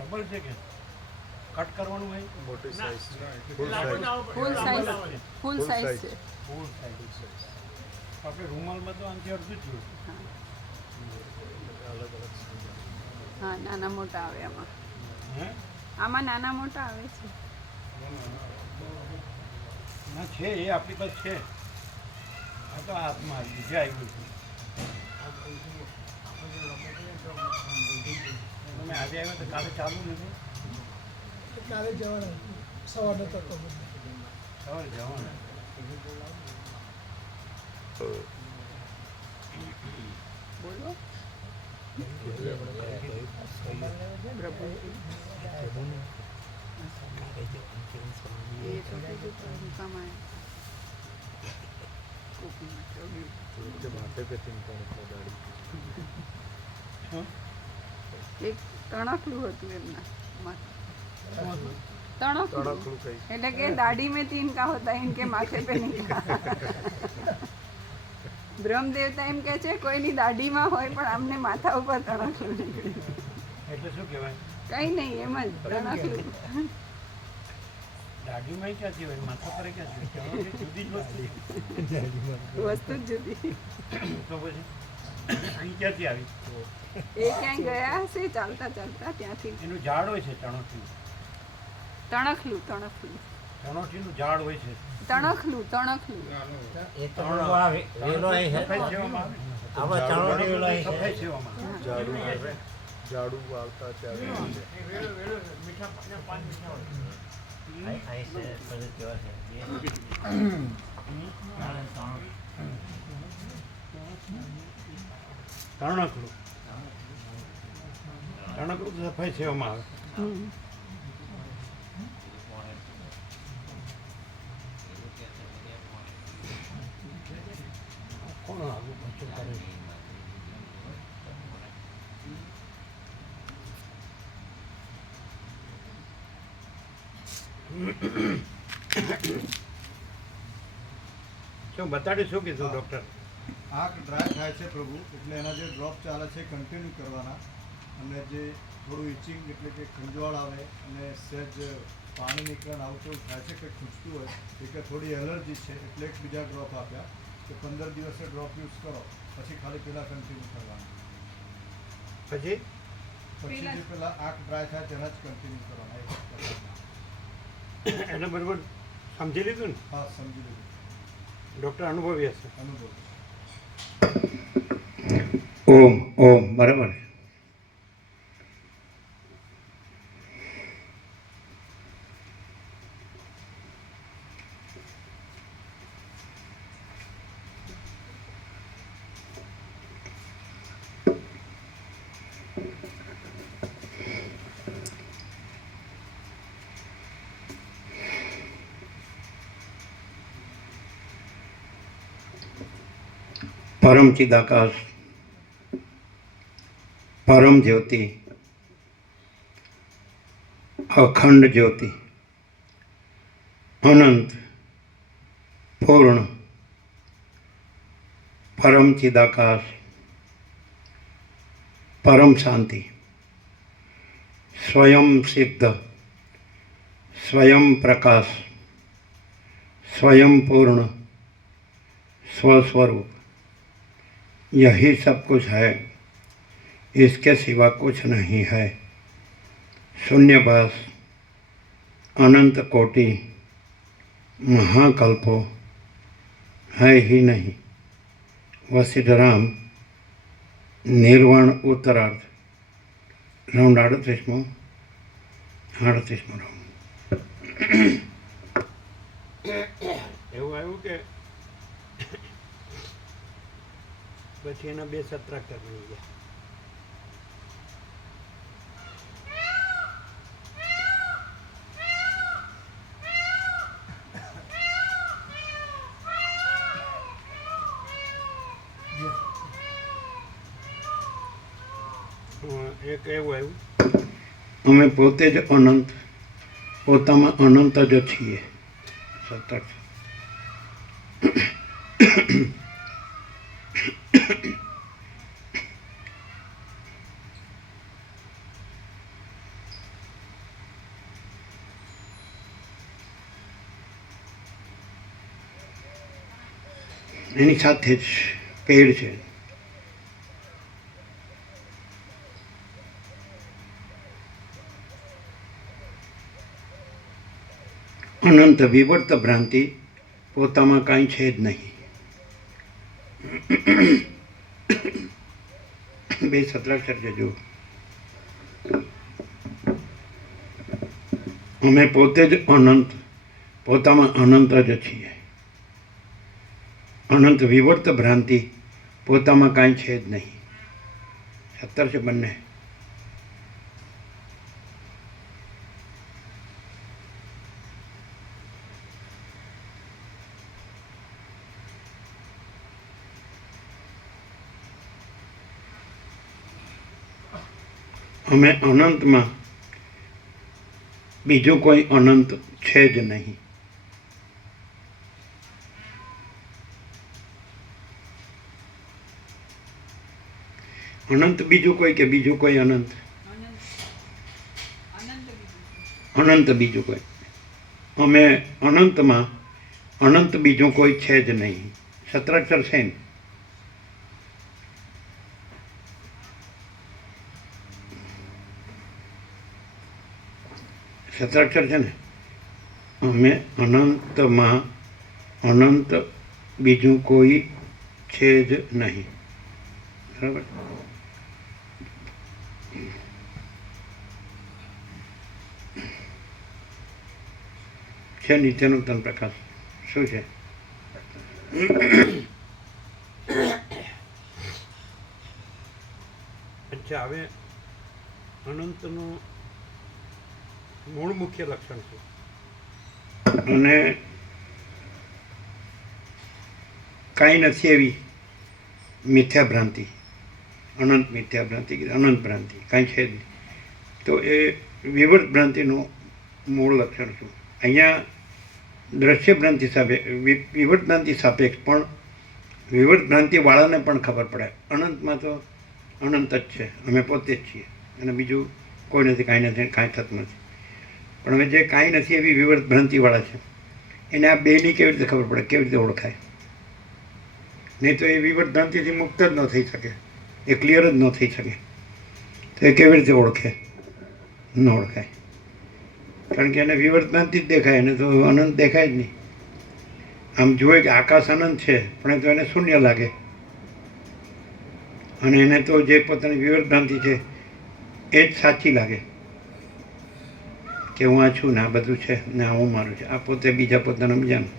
Double છે કે cut કરવાનું હોય મોટી સાઈઝ ફૂલ સાઈઝ છે. ફૂલ સાઈઝ આપણે રૂમાલમાં તો આનાથી અડધું જ જોયું. અલગ અલગ હા, નાના મોટા આવે આમાં. હે આમાં નાના મોટા આવે છે. ના છે એ આપણી પાસે છે. આ તો હાથમાં બીજે આવ્યું છે. તમે આજે આવ્યા તો કાલે ચાલુ નથી. કાલે જવાના સવારે તક સવારે જવાનું. બોલો. माथे पे चिंता दाढ़ी એક તણખલું હતું એમના માથે. तणखलू એટલે કે दाढ़ी में 3 का होता है इनके माथे पे नहीं का. ब्रह्म देवता એમ કહે છે કોઈની દાઢીમાં હોય પણ આમને માથા ઉપર તણખલું નીકળ્યું. એટલે શું કહેવાય? કઈ નહીં, એમ જ તણખલું. દાઢીમાં ક્યાંથી હોય? માથા પર ક્યાંથી હોય? જુદી જ વસ્તુ વસ્તુ જ જુદી. તો પછી અહીં ક્યાંથી આવી? એ ક્યાંય ગયા હશે ચાલતા ચાલતા ત્યાંથી. એનું ઝાડ હોય છે તણોઠી. તણખલું તણખલું તણોઠીનું ઝાડ હોય છે. તણખલું તણખલું એ તો આવે વેલો આવી છે સફેદ સેવામાં આવે. આવા ચાણોડી વેલો આવી છે સફેદ સેવામાં झाड़ू झाड़ू वालता त्यारे મીઠા પાન મીઠા હોય. आई से पद्धति और है ये તણખલું તણખલું તો સફેદ સેવામાં આવે. કોણ આગળ પાછળ કરે છે? શું બતાડ્યું? શું કીધું ડૉક્ટર? આંખ ડ્રાય થાય છે પ્રભુ, એટલે એના જે ડ્રોપ ચાલે છે કન્ટિન્યુ કરવાના. અને જે થોડું ઇચિંગ એટલે કે ખંજવાળ આવે અને સહેજ પાણી નીકળવાનું આવું તેવું થાય છે, કંઈક ખૂંચતું હોય એટલે થોડી એલર્જી છે, એટલે એક બીજા ડ્રોપ આપ્યા કે 15 દિવસે ડ્રોપ યુઝ કરો, પછી ખાલી પેલા કન્ટિન્યુ કરવાના. પછી જે પેલા આંખ ડ્રાય થાય તેના જ કન્ટિન્યુ કરવાના. એને બરાબર સમજી લીધું ને? હા, સમજી લીધું. ડૉક્ટર અનુભવી હશે. અનુભવ. ઓમ ઓમ બરાબર. परम चिदाकाश, परम ज्योति, अखंड ज्योति, अनंत पूर्ण परम चिदाकाश, परम शांति, स्वयं सिद्ध, स्वयं प्रकाश, स्वयं पूर्ण, स्वस्वरूप, यही सब कुछ है, इसके सिवा कुछ नहीं है। शून्यवास, अनंत कोटि, महाकल्पो है ही नहीं। वशिष्ठराम निर्वाण उत्तरार्ध રાઉન્ડ 38મો રાઉન્ડ એવું આવ્યું કે પછી એના 2 સત્રાક્ષર બની ગયા. એક એવું આવ્યું, અમે પોતે જ અનંત, પોતામાં અનંત જ છીએ. સતત એની સાથે જ પેડ છે. અનંત વિવર્ત ભ્રાંતિ, પોતામાં કાંઈ છે જ નહીં. 2 સત્રાક્ષર છે જુઓ. અમે પોતે જ અનંત, પોતામાં અનંત જ છીએ. અનંત વિવર્ત ભ્રાંતિ, પોતામાં કાંઈ છે જ નહીં. 17 છે બંને. અમે અનંતમાં, બીજું કોઈ અનંત છે જ નહીં. અનંત બીજું કોઈ કે બીજું કોઈ અનંત? અનંત બીજું કોઈ. અમે અનંતમાં, અનંત બીજું કોઈ છે જ નહીં. સત્રાક્ષર છે ને? સત્રાક્ષર છે ને? અમે અનંતમાં, અનંત બીજું કોઈ છે જ નહીં. બરાબર? છે નિત્યનૂતન પ્રકાશ. શું છે? અચ્છા, હવે અનંતનું મૂળ મુખ્ય લક્ષણ છે. અને કાંઈ નથી એવી મિથ્યા ભ્રાંતિ, અનંત મિથ્યા ભ્રાંતિ, અનંત ભ્રાંતિ કાંઈ છે જ નહીં. તો એ વિવર્ત ભ્રાંતિનું મૂળ લક્ષણ શું? અહીંયા દ્રશ્ય ભ્રાંતિ વિવર્ત ભ્રાંતિ સાપેક્ષ, પણ વિવર્ત ભ્રાંતિવાળાને પણ ખબર પડે અનંતમાં તો અનંત જ છે, અમે પોતે જ છીએ અને બીજું કોઈ નથી, કાંઈ નથી, કાંઈ થતું નથી. પણ હવે જે કાંઈ નથી એવી વિવર્ત ભ્રાંતિવાળા છે એને આ બેની કેવી રીતે ખબર પડે, કેવી રીતે ઓળખાય? નહીં તો એ વિવર્ત ભ્રાંતિથી મુક્ત જ ન થઈ શકે, એ ક્લિયર જ ન થઈ શકે. તો એ કેવી રીતે ઓળખે? ન ઓળખાય, કારણ કે એને વિવર્ત ભ્રાંતિ જ દેખાય, એને તો અનંત દેખાય જ નહીં. આમ જોઈએ કે આકાશ અનંત છે પણ એ તો એને શૂન્ય લાગે, અને એને તો જે પોતાની વિવર્ત ભ્રાંતિ છે એ જ સાચી લાગે કે હું આ છું ને આ બધું છે ને આ હું મારું છે. આ પોતે બીજા પોતાના બીજાનું,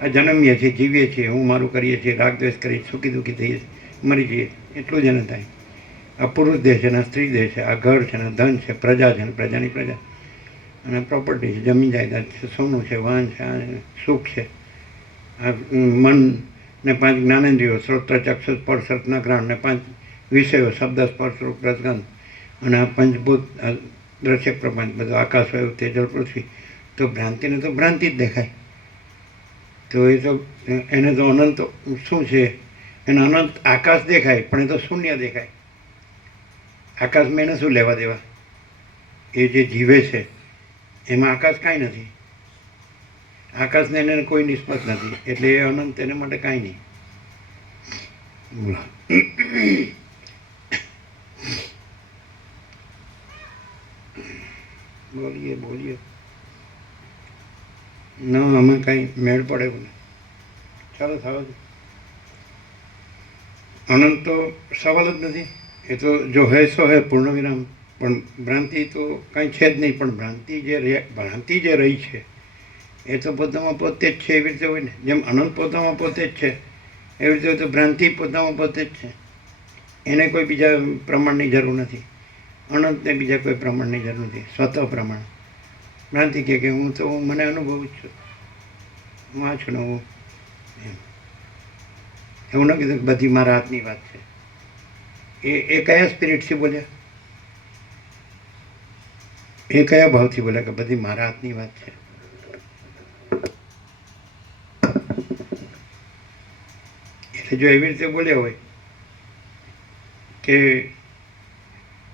આ જન્મીએ છીએ, જીવીએ છીએ, હું મારું કરીએ છીએ, રાગ દ્વેષ કરીએ, સુખી દુઃખી થઈએ, મરી જઈએ, એટલું જ એને થાય. આ પુરુષ દેહ છે ને સ્ત્રી દેહ છે, આ ઘર છે ને ધન છે, પ્રજા છે ને પ્રજાની પ્રજા, અને પ્રોપર્ટી છે, જમીન જાયદાદ છે, સોનું છે, વાહન છે, આ સુખ છે, આ મન ને 5 જ્ઞાનેન્દ્રિયો, શ્રોત્ર ચક્ષુ સ્પર્શ રત્ન ઘ્રાણ ને 5 વિષયો, શબ્દ સ્પર્શ રૂપ રસગંધ, અને આ પંચભૂત દ્રશ્ય પ્રપંચ, બધું આકાશ વાયુ તેજલ પૃથ્વી. તો ભ્રાંતિને તો ભ્રાંતિ જ દેખાય. તો એ તો એને તો અનંત શું છે? એને અનંત આકાશ દેખાય પણ એ તો શૂન્ય દેખાય. આકાશમાં એને શું લેવા દેવા? એ જે જીવે છે એમાં આકાશ કાંઈ નથી. આકાશને એને કોઈ નિસ્બત નથી, એટલે એ અનંત એને માટે કાંઈ નહીં. બોલો. બોલીએ ન આમાં કાંઈ મેળ પડે એવું નહીં. ચાલો થવા દો. અનંત તો સવાલ જ નથી. એ તો જો હે સો હે પૂર્ણ વિરામ. પણ ભ્રાંતિ તો કાંઈ છે જ નહીં. પણ ભ્રાંતિ જે રહી છે એ તો પોતામાં પોતે જ છે. એવી રીતે હોય ને, જેમ અનંત પોતામાં પોતે જ છે એવી રીતે તો ભ્રાંતિ પોતામાં પોતે જ છે. એને કોઈ બીજા પ્રમાણની જરૂર નથી. અનંતને બીજા કોઈ પ્રમાણની જરૂર નથી. સ્વતઃ પ્રમાણ. ભ્રાંતિ કહે કે હું તો મને અનુભવું જ છું, હું આ છું ને હું એમ. એવું ન કીધું કે બધી મારા હાથની વાત છે. એ કયા સ્પિરિટથી બોલ્યા? એ કયા ભાવથી બોલ્યા કે બધી મારા હાથની વાત છે? એટલે જો એવી રીતે બોલ્યા હોય કે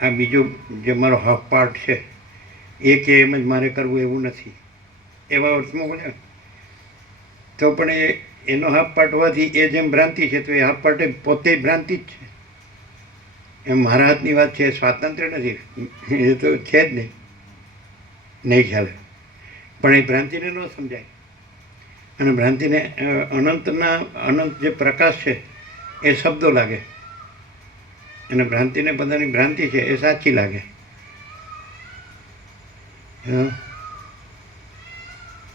આ બીજો જે મારો હાફ પાર્ટ છે એ કે એમ જ મારે કરવું એવું નથી, એવા અર્થમાં બોલ્યા તો પણ એનો હાફ પાર્ટ હોવાથી એ જેમ ભ્રાંતિ છે તો એ હાફ પાર્ટ પોતે ભ્રાંતિ જ છે. એમ મારા હાથની વાત છે એ સ્વાતંત્ર્ય નથી, એ તો છે જ નહીં ચાલે. પણ એ ભ્રાંતિને ન સમજાય. અને ભ્રાંતિને અનંત જે પ્રકાશ છે એ શબ્દો લાગે, અને ભ્રાંતિને બધાની ભ્રાંતિ છે એ સાચી લાગે.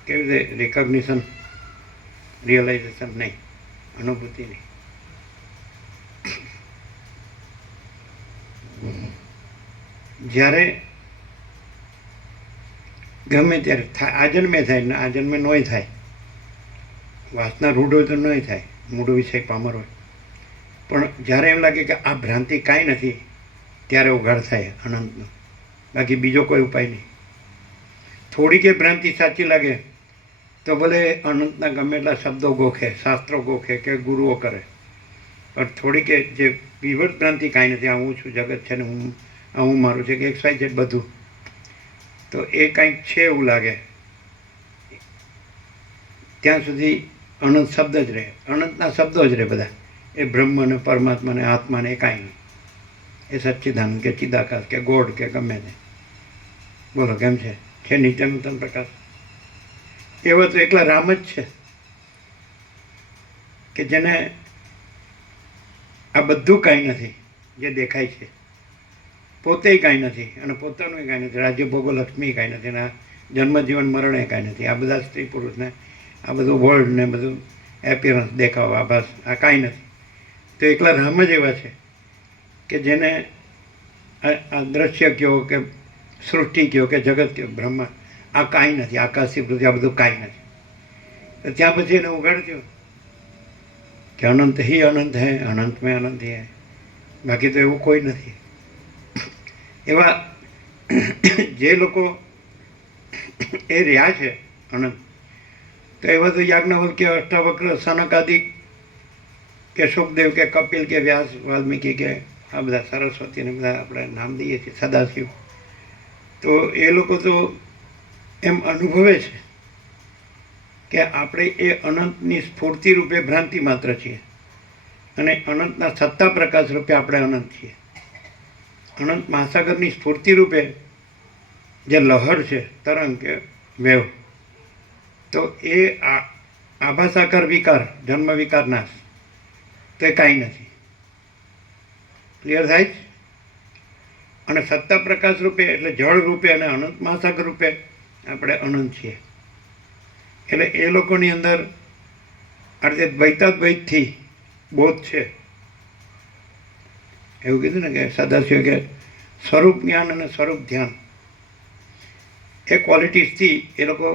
કેવી રીતે? રિકોગ્નિશન, રિયલાઇઝેશન નહીં, અનુભૂતિ નહીં. જ્યારે ગમે ત્યારે આ જન્મે થાય ને આ જન્મે નોય થાય. વાસના રૂઢ હોય તો નહીં થાય, મૂળ વિષય પામર હોય. પણ જ્યારે એમ લાગે કે આ ભ્રાંતિ કાંઈ નથી ત્યારે ઉઘાડ થાય અનંતનો. બાકી બીજો કોઈ ઉપાય નહીં. થોડીક એ ભ્રાંતિ સાચી લાગે તો ભલે અનંતના ગમે એટલા શબ્દો ગોખે, શાસ્ત્રો ગોખે કે ગુરુઓ કરે, પણ થોડીક જે વિવર્ત ભ્રાંતિ કાંઈ નથી, આ હું છું, જગત છે ને હું મારું છે કે XYZ બધું, તો એ કાંઈક છે એવું લાગે ત્યાં સુધી અનંત શબ્દ જ રહે, અનંતના શબ્દો જ રહે બધા. એ બ્રહ્મ ને પરમાત્મા ને આત્મા ને એ કાંઈ નહીં. એ સચ્ચિદાનંદ કે ચિદાકાશ કે ગોડ કે ગમે તે. બોલો કેમ છે નિત્ય નૂતન પ્રકાશ. એવા તો એકલા રામ જ છે કે જેને આ બધું કાંઈ નથી જે દેખાય છે, પોતે કાંઈ નથી અને પોતાનું કાંઈ નથી, રાજ્ય ભોગો લક્ષ્મી કાંઈ નથી, અને જન્મ જીવન મરણ એ કાંઈ નથી. આ બધા સ્ત્રી પુરુષને આ બધું વર્લ્ડ ને બધું એપિયરન્સ દેખાવ આભાસ આ કાંઈ નથી. તો એકલા રામ જ એવા છે કે જેને આ દ્રશ્ય કહો કે સૃષ્ટિ કહો કે જગત કહો, બ્રહ્મા આ કાંઈ નથી, આકાશથી પૃથ્વી આ બધું કાંઈ નથી. તો ત્યાં પછી એને ઉગાડ્યો કે અનંત હી અનંત હૈ, અનંત મેં અનંત હૈ. બાકી તો એવું કોઈ નથી. એવા જે લોકો એ રહ્યા છે અનંત, તો એવા તો યાજ્ઞવલ્ક્ય કે અષ્ટાવક્ર, સનકાદિક કે સુખદેવ કે કપિલ કે વ્યાસ, વાલ્મીકી કે આ બધા સરસ્વતીને બધા આપણે નામ દઈએ છીએ, સદાશિવ. તો એ લોકો તો એમ અનુભવે છે કે આપણે એ અનંતની સ્ફૂર્તિ રૂપે ભ્રાંતિ માત્ર છીએ અને અનંતના સત્તા પ્રકાશ રૂપે આપણે અનંત છીએ. અનંત મહાસાગરની સ્ફૂર્તિ રૂપે જે લહર છે, તરંગ કે વેવ, તો એ આભાસાકાર વિકાર, જન્મ વિકાર નાશ, તો એ કાંઈ નથી. ક્લિયર થાય છે? અને સત્તા પ્રકાશ રૂપે એટલે જળ રૂપે અને અનંત મહાસાગર રૂપે આપણે અનંત છીએ. એટલે એ લોકોની અંદર આ રીતે દ્વૈતાદ્વૈતથી બોધ છે. એવું કીધું ને કે સદાશિવ કે સ્વરૂપ જ્ઞાન અને સ્વરૂપ ધ્યાન એ ક્વોલિટીઝથી એ લોકો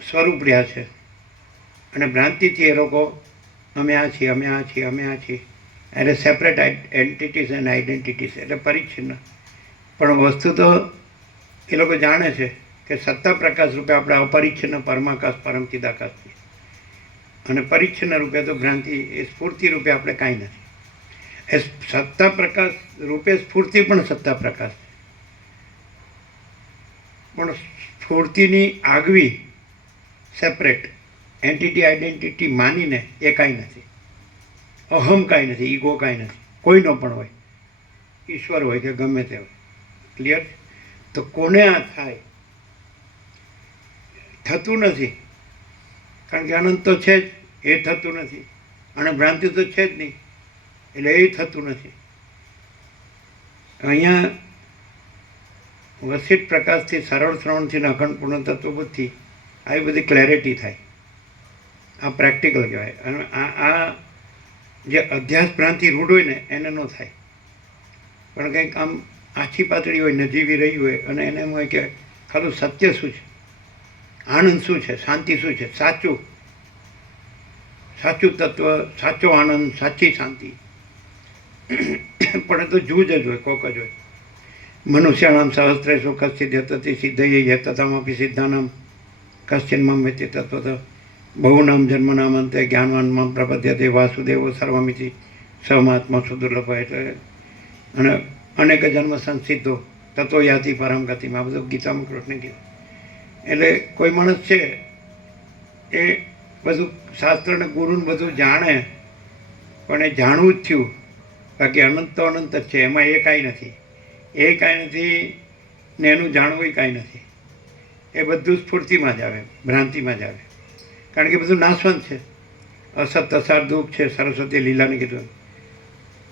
સ્વરૂપ રહ્યા છે, અને ભ્રાંતિથી એ લોકો અમે આ છીએ, અમે આ છીએ, અમે આ છીએ, એટલે સેપરેટ એન્ટિટીઝ એન્ડ આઈડેન્ટિટીઝ, એટલે પરિચ્છિન્ન. પણ વસ્તુ તો એ લોકો જાણે છે કે સત્તા પ્રકાશ રૂપે આપણે અપરિચ્છિન્ન પરમાકાશ પરમ ચિદાકાશ છીએ, અને પરિચ્છિન્ન રૂપે તો ભ્રાંતિ એ સ્ફૂર્તિ રૂપે આપણે કાંઈ નથી. એ સત્તા પ્રકાશ રૂપે સ્ફૂર્તિ પણ સત્તા પ્રકાશ છે. પણ સ્ફૂર્તિની આગવી સેપરેટ એન્ટિટી આઈડેન્ટિટી માનીને એ કાંઈ નથી. અહમ કાંઈ નથી, ઈગો કાંઈ નથી, કોઈનો પણ હોય, ઈશ્વર હોય કે ગમે તે હોય. ક્લિયર? તો કોને આ થાય? થતું નથી, કારણ કે અનંત તો છે જ, એ થતું નથી. અને ભ્રાંતિ તો છે જ નહીં, એટલે એ થતું નથી. અહીંયા વસિત પ્રકાશથી, સરળ શ્રવણથી, અખંડ પૂર્ણ તત્વબુદ્ધથી આવી બધી ક્લેરિટી થાય. આ પ્રેક્ટિકલ કહેવાય. અને આ જે અધ્યાસ ભ્રાંતિ રૂઢ હોય ને એને ન થાય, પણ કંઈક આમ આછી પાતળી હોય, નજીવી રહી હોય, અને એને એમ હોય કે ખાલું સત્ય શું છે, આનંદ શું છે, શાંતિ શું છે, સાચું તત્વ, સાચો આનંદ, સાચી શાંતિ. પણ એ તો જૂજ જ હોય, કોક જ હોય. મનુષ્યાણામ સહસ્રેષુ કશ્ચિદ યતતિ સિદ્ધયે યતતામપી સિદ્ધાનામ કશ્ચિન્મમ વેત્તિ તત્વતઃ બહુનામ જન્મનામ અંતે જ્ઞાનવાનમાં પ્રપદ્યતે વાસુદેવો સર્વમિતિ સહમાત્મા સુદુર્લભ. એટલે અને અનેક જન્મ સંસિદ્ધો તત્વો યાતિ પરમ ગતિમાં, આ બધું ગીતામાં કૃષ્ણ કીધું. એટલે કોઈ માણસ છે એ બધું શાસ્ત્ર ને ગુરુને બધું જાણે, પણ એ જાણવું જ થયું. બાકી અનંત તો અનંત જ છે, એમાં એ કાંઈ નથી, એ કાંઈ નથી ને એનું જાણવું એ કાંઈ નથી. એ બધું સ્ફૂર્તિમાં જ આવે, ભ્રાંતિમાં જ આવે, કારણ કે બધું નાશવંત છે. અસત અસાર દુઃખ છે. સરસ્વતી લીલાને કીધું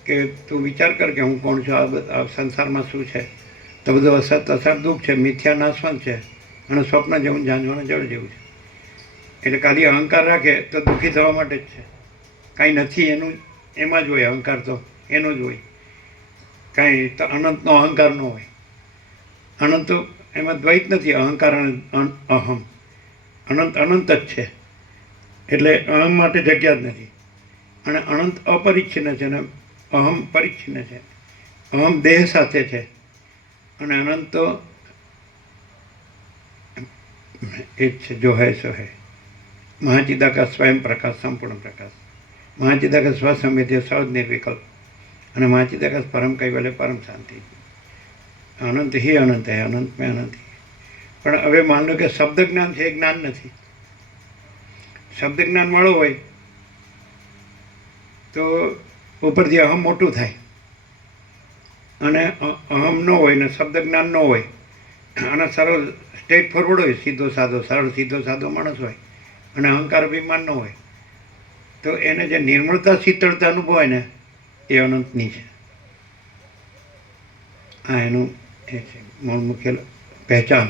કે તું વિચાર કર કે હું કોણ છું, આ સંસારમાં શું છે. તો બધું અસત અસાર દુઃખ છે, મિથ્યા નાશવંત છે, અને સ્વપ્ન જેવું ઝાંઝવાના જળ જેવું છે. એટલે ખાલી અહંકાર રાખે તો દુઃખી થવા માટે જ છે. કાંઈ નથી એનું એમાં જ હોય, અહંકાર તો એનો જ હોય. કાંઈ તો અનંતનો અહંકાર ન હોય. અનંત તો એમાં દ્વૈત નથી, અહંકાર અને અહમ. અનંત અનંત જ છે, એટલે અહમ માટે જગ્યા જ નથી. અને અનંત અપરિચ્છિન્ન છે ને અહમ પરિચ્છિન્ન છે. અહમ દેહ સાથે છે અને અનંત તો એ જ છે, જો હૈ સો હૈ. મહાચિદાકાશ સ્વયં પ્રકાશ, સંપૂર્ણ પ્રકાશ. મહાચિદાકાશ સ્વસંવેદ્ય, સહજ નિર્વિકલ્પ. અને મહાચિદાકાશ પરમ કૈવલ્ય, પરમ શાંતિ. અનંત ही અનંત है, અનંત में અનંત ही. પણ હવે માન લો કે શબ્દ જ્ઞાન છે એ જ્ઞાન નથી. શબ્દ જ્ઞાન વાળો હોય તો ઉપરથી અહમ મોટું થાય, અને અહમ ન હોય ને શબ્દ જ્ઞાન ન હોય, અને સરળ સ્ટ્રેટ ફોરવર્ડ હોય, સીધો સાધો સરળ સીધો સાધો માણસ હોય, અને અહંકાર અભિમાન ન હોય, તો એને જે નિર્મળતા શીતળતા અનુભવાય ને એ અનંતની છે. આ એનું એ છે મૂળ મુખ્ય પહેચાન,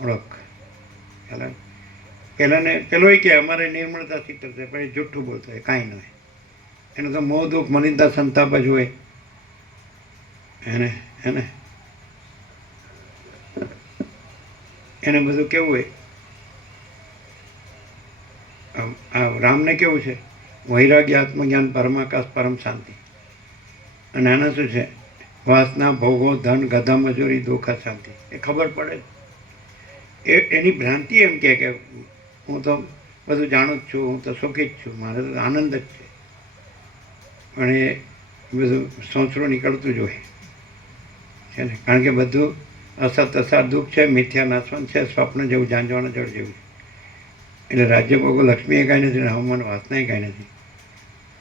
ઓળખ. પહેલાંને પેલો એ કે અમારે નિર્મળતા શીતળ છે, પણ એ જુઠ્ઠું બોલતો હોય, કાંઈ ન હોય. એનું તો મોહ દુઃખ મલિનતા સંતાપ જ હોય એને બધું કેવું હોય. આ રામને કેવું છે, વૈરાગ્ય, આત્મજ્ઞાન, પરમાકાશ, પરમ શાંતિ. અને આના શું છે, વાસના, ભોગો, ધન, ગધા, મજૂરી, દુઃખ, શાંતિ. એ ખબર પડે એની ભ્રાંતિ એમ કે હું તો બધું જાણું જ છું, હું તો સુખી જ છું, મારે તો આનંદ જ છે. પણ એ બધું સોચરું નીકળતું જ હોય છે ને, કારણ કે બધું અસત અસાર દુઃખ છે, મિથ્યા નાશવંત છે, સ્વપ્ન જેવું ઝાંઝવાના જળ જેવું છે. એટલે રાજ્ય ભોગો લક્ષ્મી એ કાંઈ નથી, હવામાન વાસના એ કાંઈ નથી,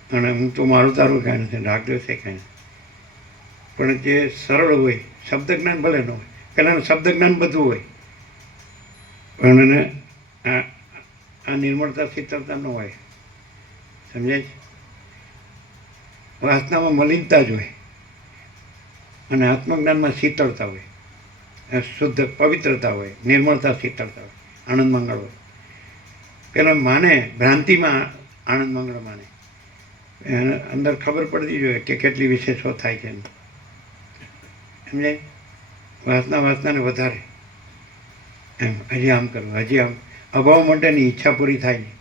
અને હું તો મારું તારું કાંઈ નથી, રાગદ્વેષ એ કાંઈ નથી. પણ જે સરળ હોય, શબ્દ જ્ઞાન ભલે ન હોય, પહેલાંનું શબ્દ જ્ઞાન બધું હોય, પણ એને આ નિર્મળતા શીતળતા ન હોય. સમજાય છે? વાસનામાં મલિનતા જ હોય, અને આત્મજ્ઞાનમાં શીતળતા હોય, શુદ્ધ પવિત્રતા હોય, નિર્મળતા શીતળતા હોય, આનંદ મંગળ હોય. પેલા માને ભ્રાંતિમાં આનંદ મંગળ માને, એને અંદર ખબર પડતી જોઈએ કે કેટલી વિશેષો થાય છે. સમજાય? વાસનાને વધારે એમ, હજી આમ કરવું, હજી આમ. અભાવ માટેની ઈચ્છા પૂરી થાય નહીં,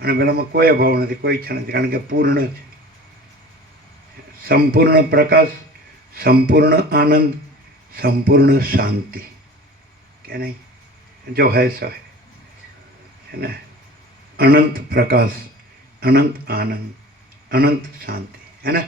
અને પેલામાં કોઈ અભાવ નથી, કોઈ ઈચ્છા નથી, કારણ કે પૂર્ણ છે. સંપૂર્ણ પ્રકાશ, સંપૂર્ણ આનંદ, સંપૂર્ણ શાંતિ. કે નહીં? જો હૈ સો હૈ, છે ને? અનંત પ્રકાશ, અનંત આનંદ, અનંત શાંતિ. है ना?